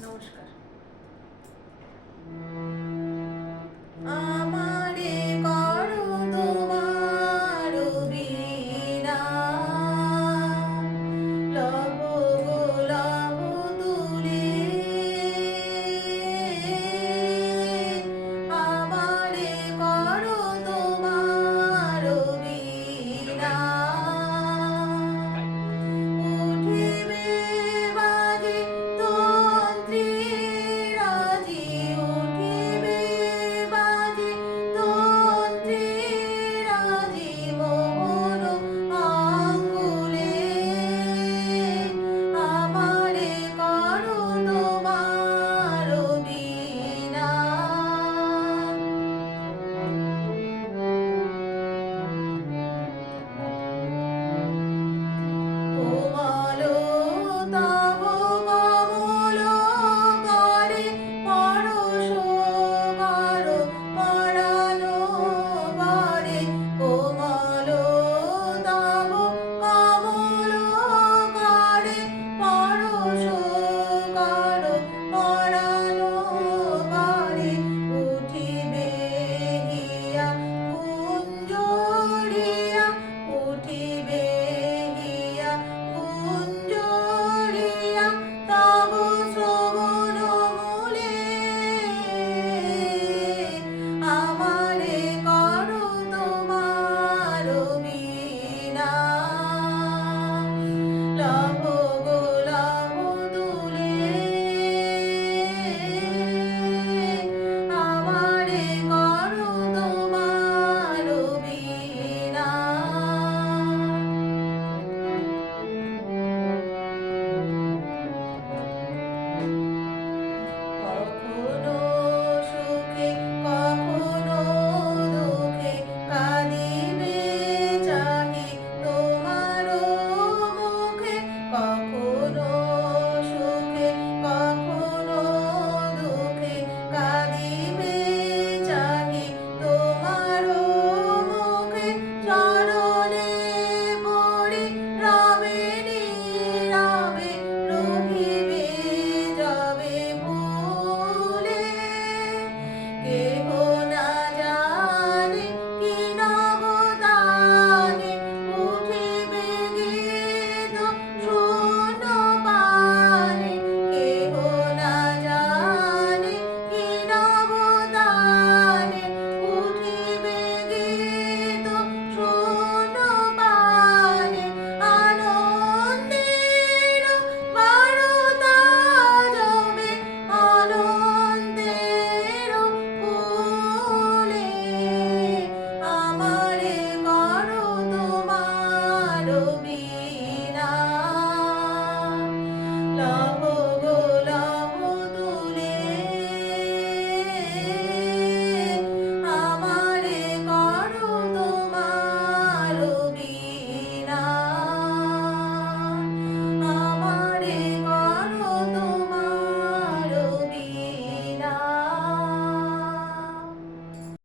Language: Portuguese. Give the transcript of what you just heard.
não Oscar.